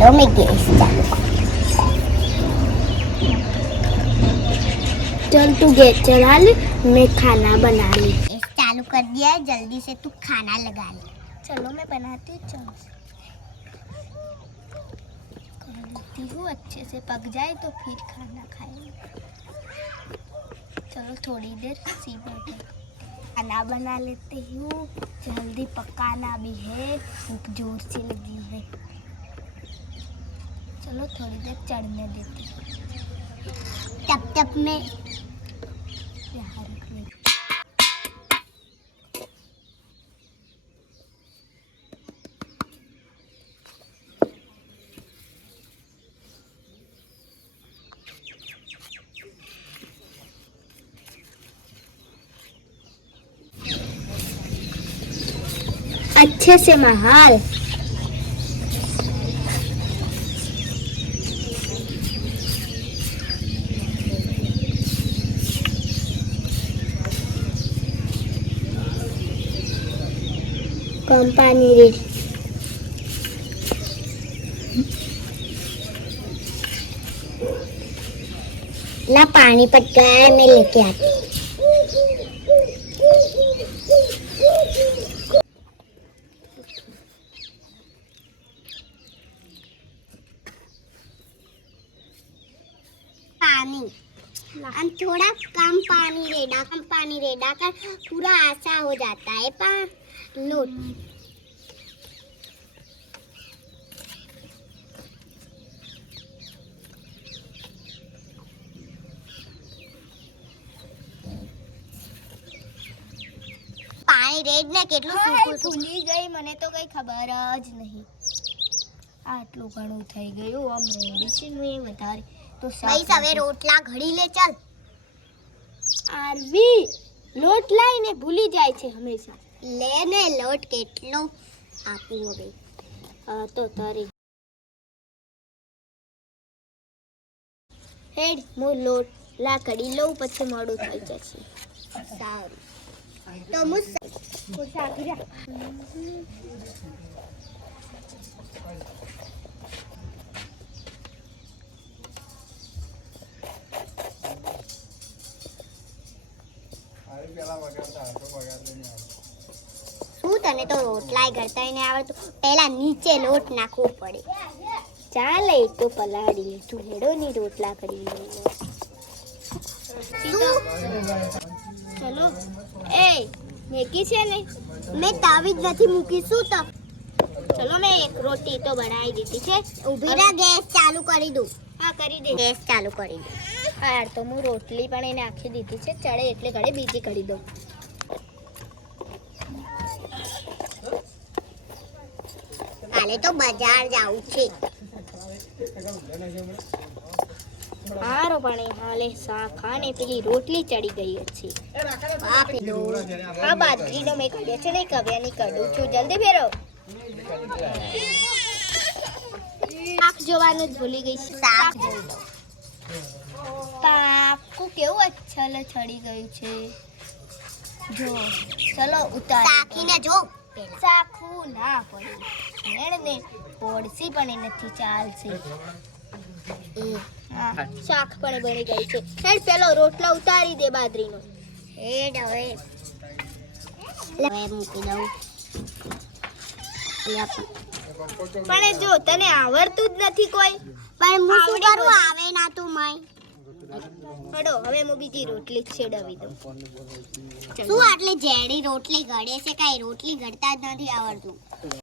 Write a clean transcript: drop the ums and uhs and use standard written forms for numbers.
चलो मैं गैस चालू चल तू गैस चला ले, मैं खाना बना ली। गैस चालू कर दिया है, जल्दी से तू खाना लगा ले। चलो मैं बनाती हूँ। चलो कर लेती हूँ, अच्छे से पक जाए तो फिर खाना खाएंगे। चलो थोड़ी देर सी बैठे, खाना बना लेती हूँ। जल्दी पकाना भी है, भूख जोर से लगी है। चलो थोड़ी देर चढ़ने देती हूँ। तब तक मैं यहाँ रख लेती। अच्छे से महाल कम पानी रे। ना पानी पट गया है, मैं लेके आती। पानी हम थोड़ा कम पानी रेडा कर पूरा ऐसा हो जाता है लोट। પાણી રેડ ને કેટલું સૂકું ભૂલી ગઈ, મને તો કઈ ખબર જ નહીં. આટલું ઘણું થઈ ગયું. આમ મેડિસિન એ વધારે તો ભાઈ હવે રોટલા ઘડી લે ચાલ. આરવી લોટ લાઈને ભૂલી જાય છે હંમેશા. લે ને લોટ કેટલો આપું હવે. તો તારી હેડ હું લોટ લા કડી લઉં, પછી મોડું થઈ જશે. સારું તો હું શું તને તો રોટલાય ઘડતા ને આવડતું, પહેલા નીચે લોટ નાખવો પડે. ચાલે એ તો પલાળી લે. તું હેડો ની રોટલા કરી લે. ચલો એ મેકી છે ને, મેં તાવી જ નથી મૂકી. શું તો ચલો મેં એક રોટી તો બનાવી દીધી છે. ઊભી રહે, ગેસ ચાલુ કરી દઉં. હા કરી દે. ગેસ ચાલુ કરી દઉં. હા યાર, તો હું રોટલી પણ એને આખી દીધી છે. ચડે એટલે ઘડે બીજી કરી દઉં. કાલે તો બજાર જાવું છે. હારો પણ હાલે શાક ખાને પેલી રોટલી ચડી ગઈ છે. હા બાજરીનો મેં કાઢ્યો છે ને, કવ્યાની કાઢું છું. જલ્દી ફેરો. શાક જોવાનું જ ભૂલી ગઈ છે. શાક પાકું કેવું અચ્છલ ચડી ગયું છે. જો ચલો ઉતાર. સાખીને જો. સાખું ના પડે ને, પોડસી પણ નથી ચાલશે. હા શાક પણ બની ગઈ છે. હેડ પેલો રોટલા ઉતારી દે બાજરીનો. હેડ હવે મૂકી દઉં. પણ જો તને આવડતું જ નથી કોઈ. પણ હું શું કરું, આવે ના તું મય. હડો હવે હું બીજી રોટલી છેડવી દઉં. શું આટલી જેડી રોટલી ઘડે છે, કાંઈ રોટલી ઘડતા જ નથી આવડતું.